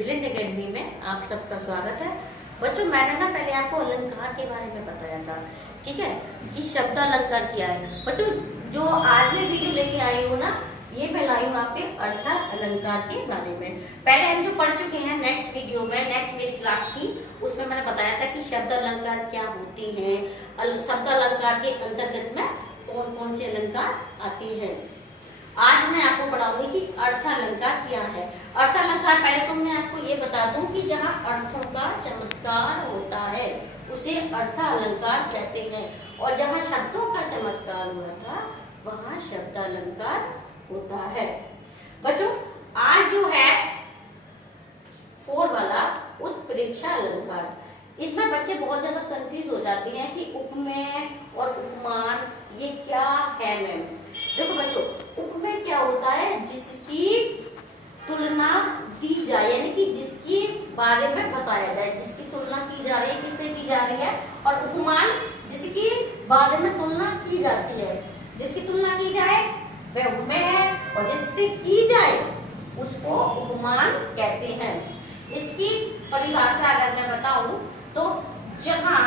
Brilliant academy में आप सबका स्वागत है। बच्चों, मैंने ना पहले आपको अलंकार के बारे में बताया था, ठीक है, कि शब्द अलंकार क्या है। बच्चों, जो आज मैं वीडियो लेके आई हूँ ना, ये मैं लाई हूँ आपके अर्थ अलंकार के बारे में। पहले हम जो पढ़ चुके हैं नेक्स्ट वीडियो में, नेक्स्ट मेरी क्लास थी, उसमें मैंने बताया था कि शब्द अलंकार क्या होती है, शब्द अलंकार के अंतर्गत में कौन कौन से अलंकार आती है। आज मैं आपको पढ़ाऊंगी कि अर्थ अलंकार क्या है। अर्थ अलंकार, पहले तो मैं आपको ये बता दूं कि जहाँ अर्थों का चमत्कार होता है उसे अर्थ अलंकार कहते हैं, और जहाँ शब्दों का चमत्कार हुआ था वहाँ शब्द अलंकार होता है। बच्चों, आज जो है 4 वाला उत्प्रेक्षा अलंकार, इसमें बच्चे बहुत ज्यादा कंफ्यूज हो जाते हैं कि उपमेय और उपमान ये क्या है। मैम देखो बच्चों, उपमेय क्या होता है, जिसकी तुलना दी जाए, यानी कि जिसके बारे में बताया जाए, जिसकी तुलना की जा रही है, किससे की जा रही है। और उपमान जिसकी बारे में तुलना की जाती है, जिसकी तुलना की जाए वह उपमेय है, और जिससे की जाए उसको उपमान कहते हैं। इसकी परिभाषा अगर मैं बताऊं तो जहां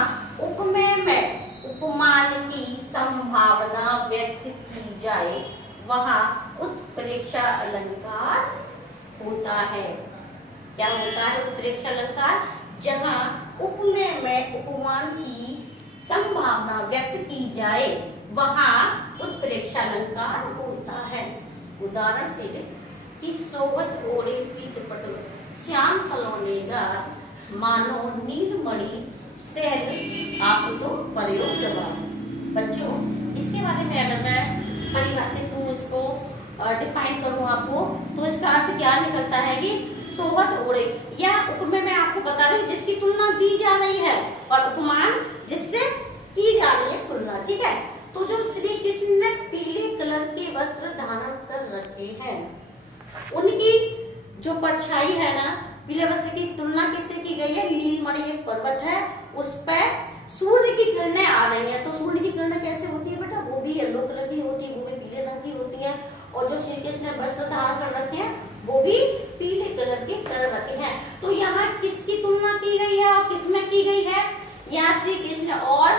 उपमेय में उपमान की संभावना व्यक्त की जाए वहां उत्प्रेक्षा अलंकार होता है। क्या होता है उत्प्रेक्षा अलंकार? जहां उपमेय में उपमान की संभावना व्यक्त की जाए वहां उत्प्रेक्षा अलंकार होता है। उदाहरण से कि सोवत ओढ़े पीत पटल श्याम सलोने गात मानो नीलमणि सैल आप तो प्रयोग करवा। बच्चों, इसके बारे में अगर मैं परिभाषित हूँ, इसको डिफाइन करूँ आपको, तो इसका अर्थ क्या निकलता है कि सोवत ओढ़े, या उपमेय मैं आपको बता रही हूँ जिसकी तुलना दी जा रही है, और उपमान जिससे की जा रही है तुलना, ठीक है। तो जो श्री कृष्ण ने पीले कलर के वस्त्र धारण कर रखे हैं, उनकी जो परछाई है ना, पीले वस्त्र की तुलना किससे की गई है? नीलमणि एक पर्वत है, उस पर सूर्य की किरणें आ रही हैं। तो सूर्य की किरणें कैसे होती है बेटा? वो भी येलो कलर की होती है, वो भी पीले रंग की होती है। और जो श्री कृष्ण ने वस्त्र धारण कर रखे हैं वो भी पीले कलर के कर रखे हैं। तो यहाँ किसकी तुलना की गई है और किसमें की गई है? यहाँ श्री कृष्ण और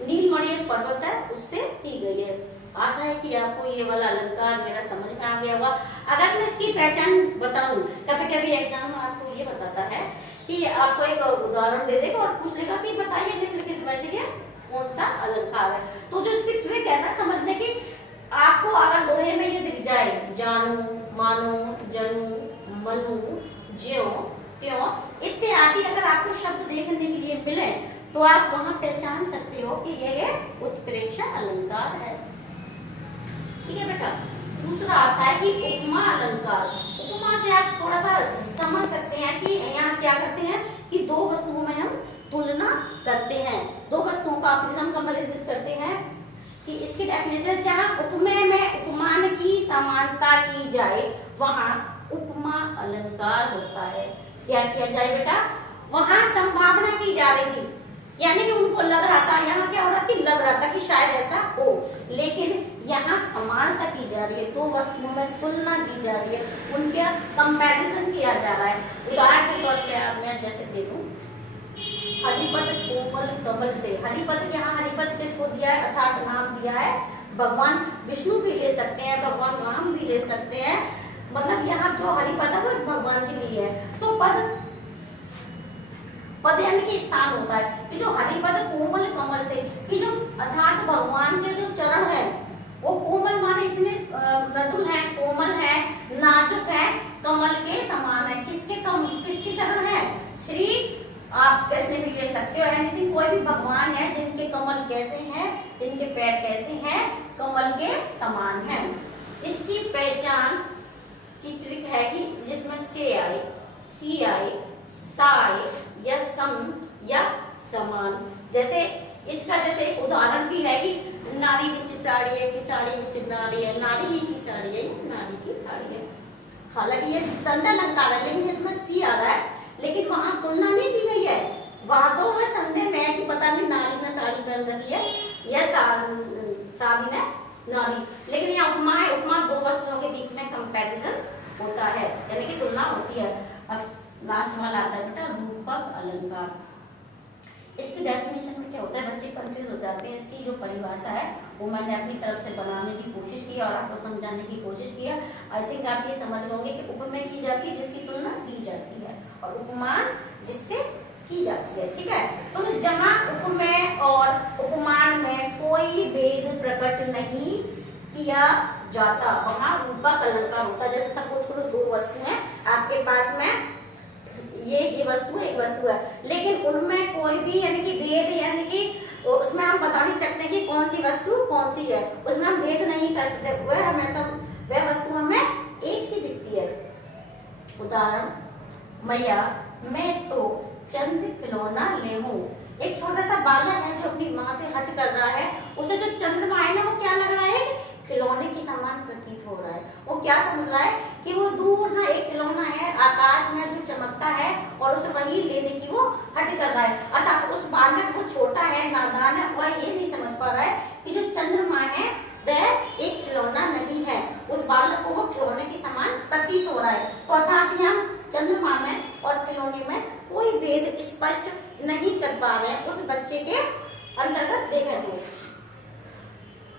नीलमणि एक पर्वत है उससे की गई है। आशा है कि आपको ये वाला अलंकार मेरा समझ में आ गया होगा। अगर मैं इसकी पहचान बताऊं, कभी कभी एग्जाम में आपको ये बताता है कि आपको एक उदाहरण दे देगा और पूछ लेगा कि बताइए निम्नलिखित में से कौन सा अलंकार है। तो जो इसकी ट्रिक है ना समझने की, आपको अगर दोहे में ये दिख जाए, जानू मानो जनू मनु ज्यो त्यों इत्यादि, अगर आपको शब्द देखने के लिए मिले तो आप वहां पहचान सकते हो कि यह उत्प्रेक्षा अलंकार है। ठीक है बेटा। दूसरा आता है कि उपमा अलंकार। उपमा से आप थोड़ा सा समझ सकते हैं कि यहाँ क्या करते हैं कि दो वस्तुओं में हम तुलना करते हैं, दो वस्तुओं का ऑपरेशन कंपैरिजन करते हैं। कि इसकी डेफिनेशन, जहाँ उपमेय में उपमान की समानता की जाए वहां उपमा अलंकार होता है। क्या किया जाए बेटा? वहां संभावना की जा रही थी, यानी कि उनको लग रहा था, यहाँ क्या हो रहा था, लग रहा था कि शायद ऐसा हो, लेकिन यहाँ समानता की जा रही है, दो वस्तुओं में तुलना की जा रही है, उनके कंपैरिजन किया जा रहा है। उदाहरण के तौर पे मैं जैसे दे दूं, हरिपद कोमल कमल से। हरिपद, यहाँ हरिपद किसको दिया है? अर्थात नाम दिया है भगवान विष्णु भी ले सकते हैं, भगवान राम भी ले सकते हैं, मतलब यहाँ जो हरिपद है वो भगवान के लिए है। तो पद यानी कि स्थान होता है कि जो हरिपद कोमल कमल से, कि जो अर्थात भगवान के जो चरण है वो कोमल माने इतने मृदुल है, कोमल है, नाजुक है, कमल के समान है। किसके चरण है? श्री आप कृष्ण भी ले सकते हो, यानी कोई भी भगवान है जिनके कमल कैसे हैं, जिनके पैर कैसे हैं, कमल के समान है। इसकी पहचान की ट्रिक है कि जिसमें से आए, सी आए, सा आए, या सम या समान। जैसे इसका जैसे एक उदाहरण भी है कि नारी विच साड़ी है, कि साड़ी विच नारी है, नारी ही की साड़ी है, नारी की साड़ी है। हालांकि ये संध्या अलंकार है, लेकिन इसमें सी आ रहा है, लेकिन वहां तुलना नहीं की गई है। वहां तो वह संदेह में है कि पता नहीं नारी ने साड़ी पहन रखी है या साड़ी ने नारी, लेकिन यहाँ उपमा है। उपमा दो वस्तुओं के बीच में कंपैरिजन होता है, यानी कि तुलना होती है। अब लास्ट वाला आता है बेटा रूपक अलंकार। इसकी डेफिनेशन में क्या होता है, बच्चे कंफ्यूज हो जाते हैं। इसकी जो परिभाषा है वो मैंने अपनी तरफ से बनाने की कोशिश की और आपको समझाने की कोशिश की है। आई थिंक आप ये समझ लोगे कि उपमेय की जाती है जिसकी तुलना की जाती है और उपमान जिससे की जाती है। ठीक है, तो जहां उपमेय और उपमान में कोई भेद प्रकट नहीं किया जाता वहां रूपक अलंकार होता है। जैसे सपोज करो दो वस्तु हैं आपके पास में, ये वस्तु है एक वस्तु है, लेकिन उनमें कोई भी यानी कि भेद यानी कि उसमें हम बता नहीं सकते कि कौन सी वस्तु कौन सी है, उसमें हम भेद नहीं कर सकते, वह हमेशा वह वस्तु हमें एक सी दिखती है। उदाहरण, मैया मैं तो चंद खिलौना ले हूं। एक छोटा सा बालक है जो अपनी माँ से हट कर रहा है, उसे जो चंद्रमा है ना वो क्या लग रहा है, खिलौने की समान प्रतीत हो रहा है। वो क्या समझ रहा है कि वो दूर ना एक खिलौना है आकाश में जो चमकता है और उसे वही लेने की वो हट कर रहा है। अर्थात उस बालक को छोटा है, नादान है, वह ये नहीं समझ पा रहा है कि जो चंद्रमा है वह एक खिलौना नहीं है। उस बालक को वो खिलौने की समान प्रतीत हो रहा है। तो अर्थात हम चंद्रमा में और खिलौने में कोई भेद स्पष्ट नहीं कर पा रहे हैं उस बच्चे के अंतर्गत देखें तो।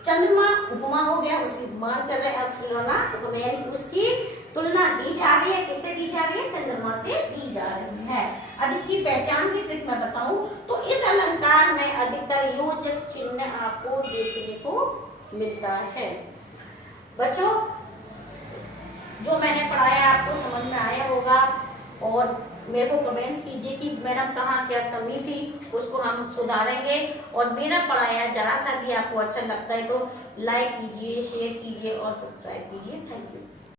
चंद्रमा उपमा हो गया, उसकी उपमान कर रहे हैं, खिलौना उपमेय यानी उसकी तुलना दी जा रही है, किससे दी जा रही है, चंद्रमा से दी जा रही है। अब इसकी पहचान की ट्रिक मैं बताऊं तो इस अलंकार में अधिकतर योजक चिन्ह आपको देखने को मिलता है। बच्चों जो मैंने पढ़ाया आपको समझ में आया होगा और मेरे को कमेंट्स कीजिए कि मैडम कहाँ क्या कमी थी, उसको हम सुधारेंगे। और मेरा पढ़ाया जरा सा भी आपको अच्छा लगता है तो लाइक कीजिए, शेयर कीजिए और सब्सक्राइब कीजिए। Thank you.